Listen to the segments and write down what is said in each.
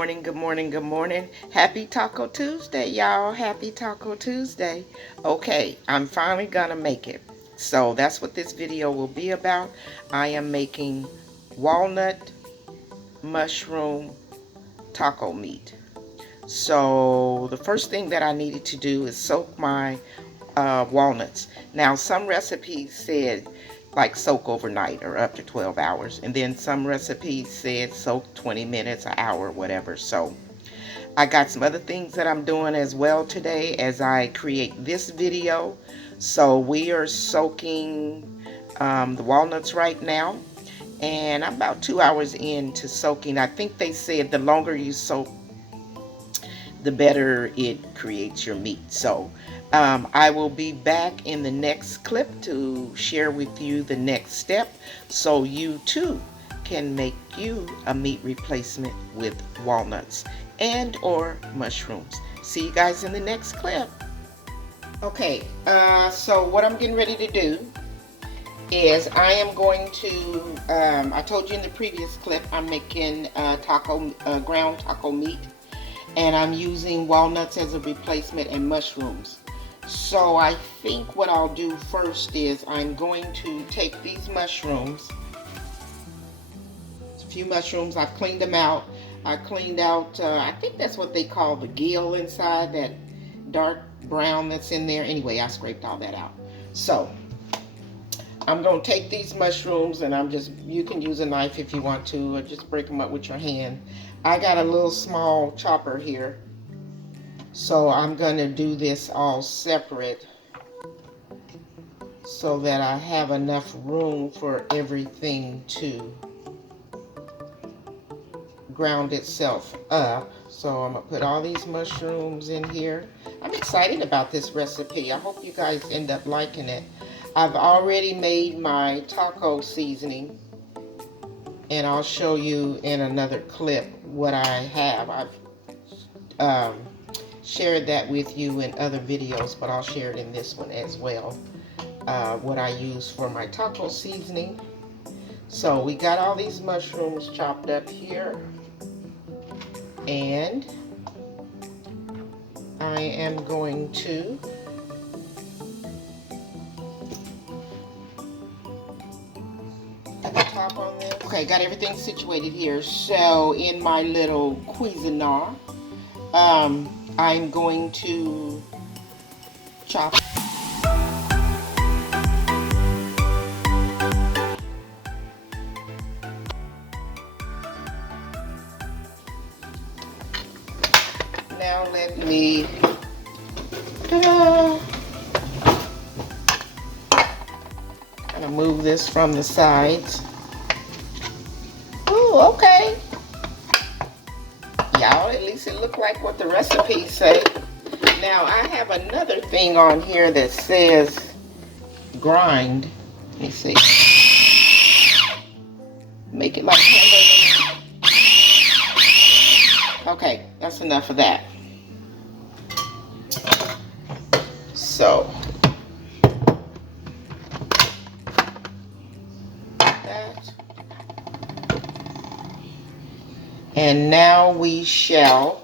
morning, good morning, good morning. Happy Taco Tuesday, y'all. Happy Taco Tuesday. Okay, I'm finally gonna make it. So that's what this video will be about. I am making walnut mushroom taco meat. So the first thing that I needed to do is soak my walnuts. Now some recipes said like soak overnight or up to 12 hours, and then some recipes said soak 20 minutes, an hour, whatever. So I got some other things that I'm doing as well today as I create this video. So we are soaking the walnuts right now, and I'm about 2 hours into soaking. I think they said the longer you soak, the better it creates your meat. So I will be back in the next clip to share with you the next step so you too can make you a meat replacement with walnuts and or mushrooms. See you guys in the next clip. Okay, so what I'm getting ready to do is I am going to, I told you in the previous clip, I'm making ground taco meat. And I'm using walnuts as a replacement and mushrooms. So I think what I'll do first is I'm going to take these mushrooms, a few mushrooms, I've cleaned them out. I cleaned out, I think that's what they call the gill inside, that dark brown that's in there. Anyway, I scraped all that out. So I'm going to take these mushrooms, and you can use a knife if you want to, or just break them up with your hand. I got a little small chopper here, so I'm going to do this all separate so that I have enough room for everything to ground itself up. So I'm going to put all these mushrooms in here. I'm excited about this recipe. I hope you guys end up liking it. I've already made my taco seasoning, and I'll show you in another clip what I have. I've shared that with you in other videos, but I'll share it in this one as well, what I use for my taco seasoning. So we got all these mushrooms chopped up here, and I am going to top on this. Okay, got everything situated here. So in my little Cuisinart, I'm going to chop. Now let me kind of move this from the sides. Oh, okay. Y'all, at least it looked like what the recipes say. Now, I have another thing on here that says grind. Let me see. Make it like hamburger. Okay, that's enough of that. So, and now we shall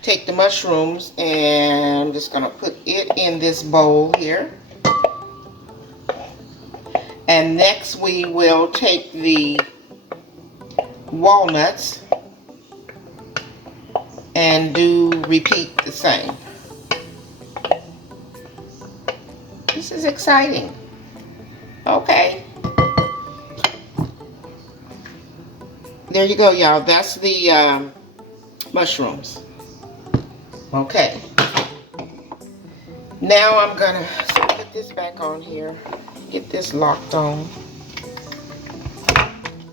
take the mushrooms, and I'm just going to put it in this bowl here. And next we will take the walnuts and repeat the same. This is exciting. Okay. There you go, y'all. That's the mushrooms. Okay. Now I'm gonna put this back on here. Get this locked on.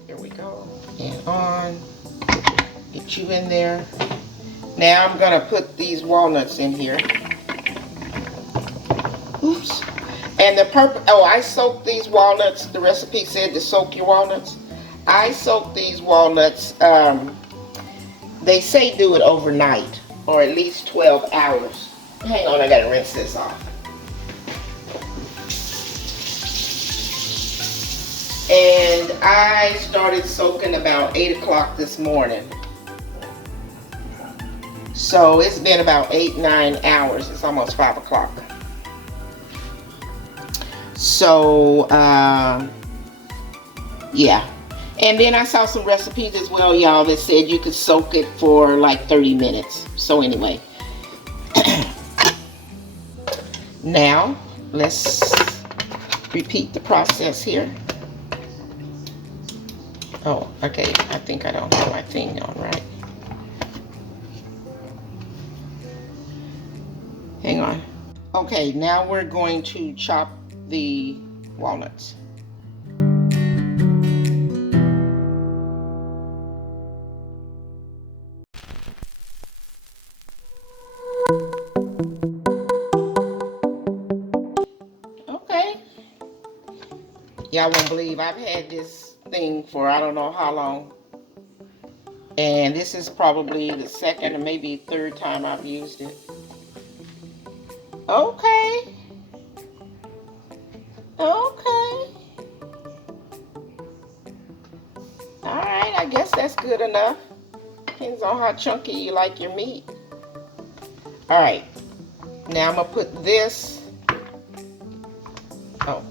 Here we go. And on. Get you in there. Now I'm gonna put these walnuts in here. Oops. And the purpose. Oh, I soaked these walnuts. The recipe said to soak your walnuts. I soak these walnuts, they say do it overnight, or at least 12 hours. Hang on, I gotta rinse this off. And I started soaking about 8 o'clock this morning. So it's been about 8-9 hours. It's almost 5 o'clock. So, yeah. And then I saw some recipes as well, y'all, that said you could soak it for like 30 minutes. So anyway. Now, let's repeat the process here. Oh, okay. I think I don't have my thing on, right? Hang on. Okay, now we're going to chop the walnuts. Okay. Y'all won't believe I've had this thing for I don't know how long. And this is probably the second or maybe third time I've used it. Okay. Okay. Alright, I guess that's good enough. Depends on how chunky you like your meat. Alright. Now I'm going to put this. Oh.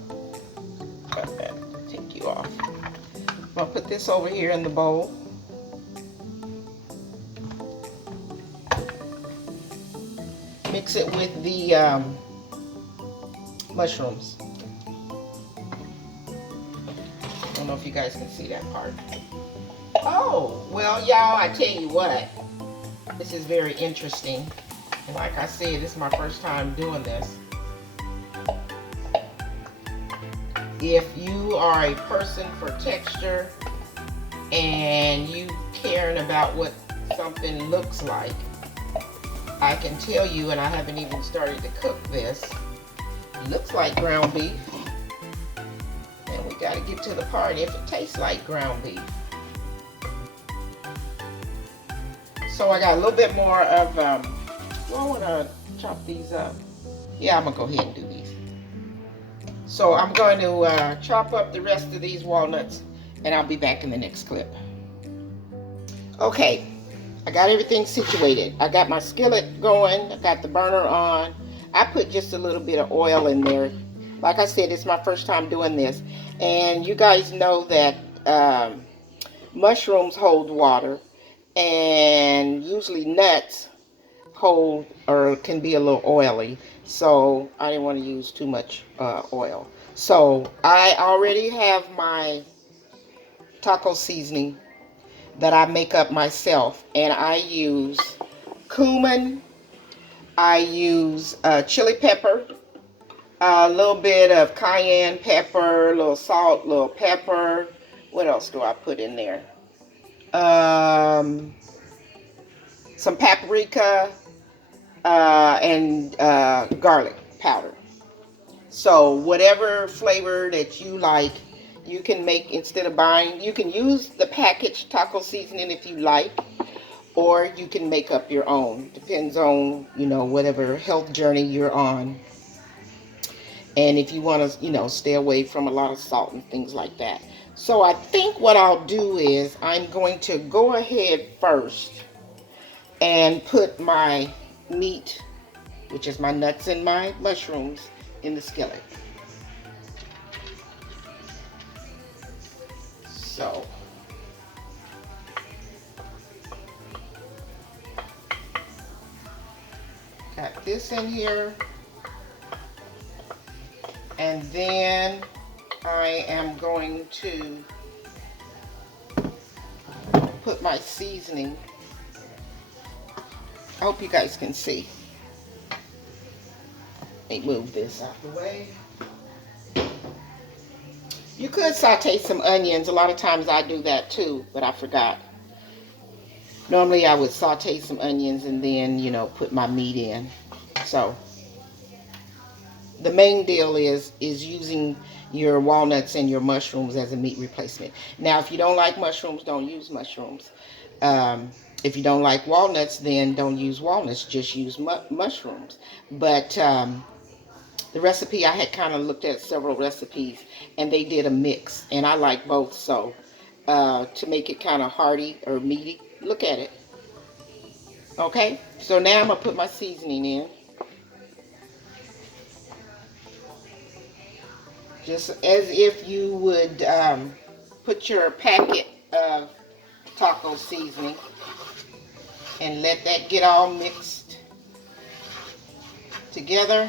Got that. Take you off. I'm going to put this over here in the bowl. Mix it with the mushrooms. I don't know if you guys can see that part. Oh, well, y'all, I tell you what. This is very interesting. And like I said, this is my first time doing this. If you are a person for texture and you caring about what something looks like, I can tell you, and I haven't even started to cook this, it looks like ground beef. And we got to get to the part if it tastes like ground beef. So I got a little bit more of, well, I want to chop these up. Yeah, I'm going to go ahead and do these. So I'm going to chop up the rest of these walnuts, and I'll be back in the next clip. Okay. I got everything situated. I got my skillet going. I got the burner on. I put just a little bit of oil in there. Like I said, it's my first time doing this. And you guys know that mushrooms hold water. And usually nuts hold or can be a little oily. So I didn't want to use too much oil. So I already have my taco seasoning that I make up myself, and I use cumin, I use chili pepper, a little bit of cayenne pepper, a little salt, a little pepper. What else do I put in there? Some paprika and garlic powder. So whatever flavor that you like, you can make instead of buying. You can use the packaged taco seasoning if you like, or you can make up your own. Depends on, you know, whatever health journey you're on. And if you want to, you know, stay away from a lot of salt and things like that. So I think what I'll do is I'm going to go ahead first and put my meat, which is my nuts and my mushrooms, in the skillet. So got this in here, and then I am going to put my seasoning. I hope you guys can see. Let me move this out the way. You could saute some onions. A lot of times I do that too, but I forgot. Normally I would saute some onions and then, you know, put my meat in. So the main deal is using your walnuts and your mushrooms as a meat replacement. Now, if you don't like mushrooms, don't use mushrooms. If you don't like walnuts, then don't use walnuts. Just use mushrooms. But The recipe, I had kind of looked at several recipes, and they did a mix, and I like both. So to make it kind of hearty or meaty, look at it. Okay, so now I'm gonna put my seasoning in, just as if you would put your packet of taco seasoning, and let that get all mixed together.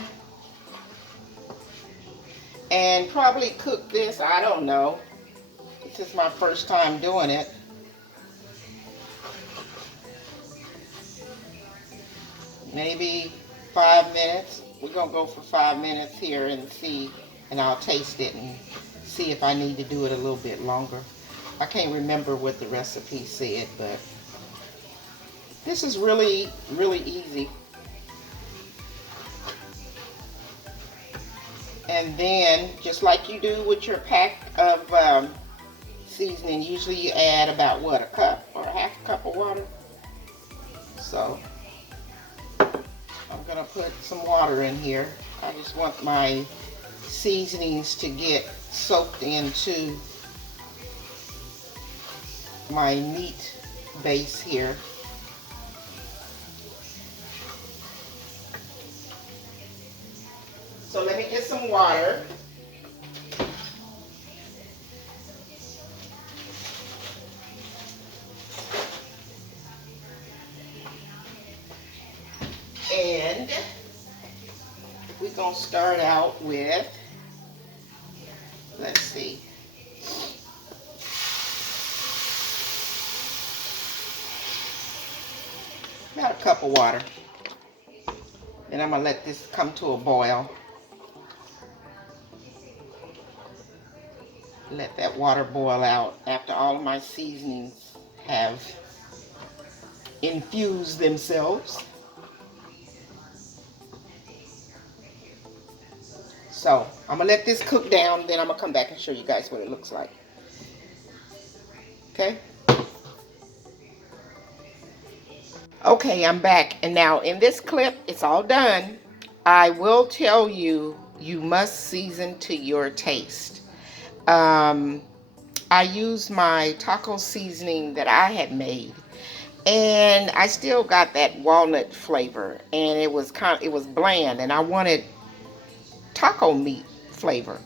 And probably cook this, I don't know. This is my first time doing it. Maybe 5 minutes. We're gonna go for 5 minutes here and see, and I'll taste it and see if I need to do it a little bit longer. I can't remember what the recipe said, but this is really, really easy. And then, just like you do with your pack of seasoning, usually you add about, what, a cup or a half a cup of water? So, I'm going to put some water in here. I just want my seasonings to get soaked into my meat base here. So let me get some water. And we're going to start out with, let's see, about a cup of water. Then I'm going to let this come to a boil. Let that water boil out after all of my seasonings have infused themselves. So I'm gonna let this cook down, then I'm gonna come back and show you guys what it looks like. Okay? Okay, I'm back, and now in this clip, it's all done. I will tell you, you must season to your taste. I used my taco seasoning that I had made, and I still got that walnut flavor, and it was bland, and I wanted taco meat flavor.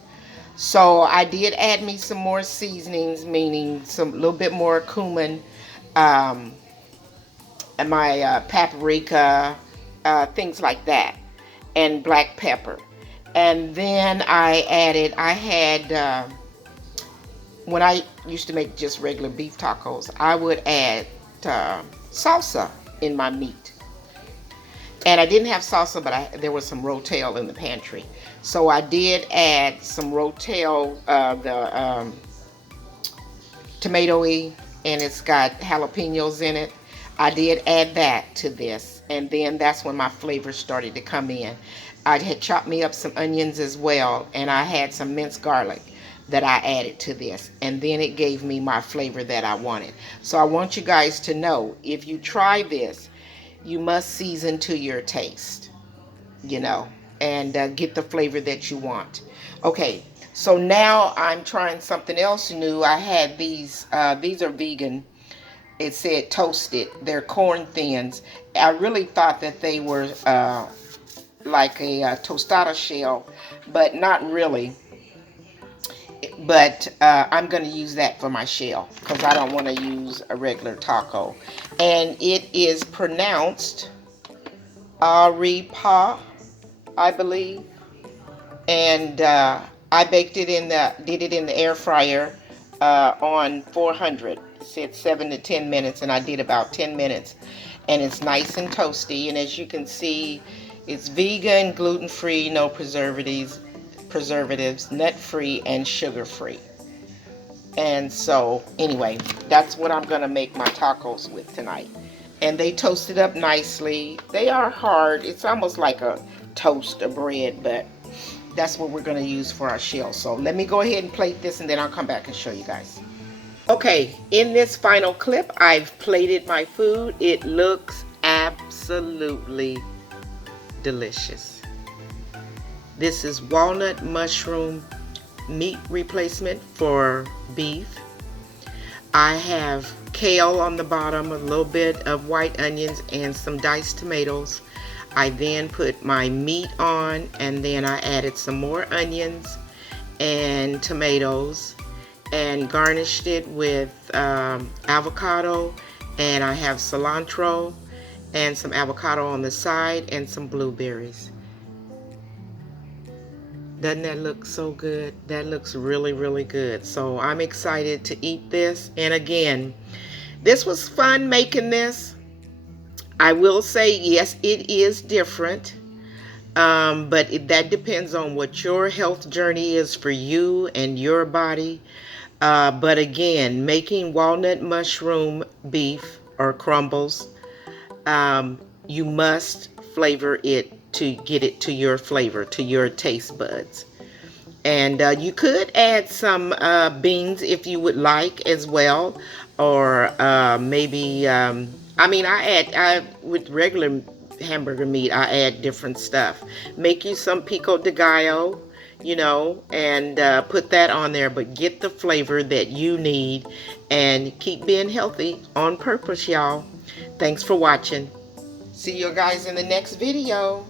So I did add me some more seasonings, meaning some little bit more cumin, and my paprika, things like that, and black pepper. And then I had, when I used to make just regular beef tacos, I would add salsa in my meat. And I didn't have salsa, but there was some rotel in the pantry. So I did add some rotel, the tomato-y, and it's got jalapenos in it. I did add that to this, and then that's when my flavor started to come in. I had chopped me up some onions as well, and I had some minced garlic that I added to this, and then it gave me my flavor that I wanted. So I want you guys to know, if you try this, you must season to your taste, you know, and get the flavor that you want. Okay, so now I'm trying something else new. I had these are vegan. It said toasted. They're corn thins. I really thought that they were like a tostada shell, but not really. But I'm going to use that for my shell because I don't want to use a regular taco. And it is pronounced arepa, I believe. And I baked it did it in the air fryer on 400. It said 7 to 10 minutes, and I did about 10 minutes. And it's nice and toasty. And as you can see, it's vegan, gluten-free, no preservatives, nut-free, and sugar-free. And so, anyway, that's what I'm going to make my tacos with tonight. And they toasted up nicely. They are hard. It's almost like a toast of bread, but that's what we're going to use for our shell. So let me go ahead and plate this, and then I'll come back and show you guys. Okay, in this final clip, I've plated my food. It looks absolutely delicious. This is walnut mushroom meat replacement for beef. I have kale on the bottom, a little bit of white onions, and some diced tomatoes. I then put my meat on, and then I added some more onions and tomatoes and garnished it with avocado, and I have cilantro and some avocado on the side and some blueberries. Doesn't that look so good? That looks really, really good. So I'm excited to eat this. And again, this was fun making this. I will say, yes, it is different. But that depends on what your health journey is for you and your body. But again, making walnut mushroom beef or crumbles, you must flavor it to get it to your flavor, to your taste buds. And you could add some beans if you would like as well, or maybe I mean, with regular hamburger meat, I add different stuff. Make you some pico de gallo, you know, and put that on there, but get the flavor that you need and keep being healthy on purpose, y'all. Thanks for watching. See you guys in the next video.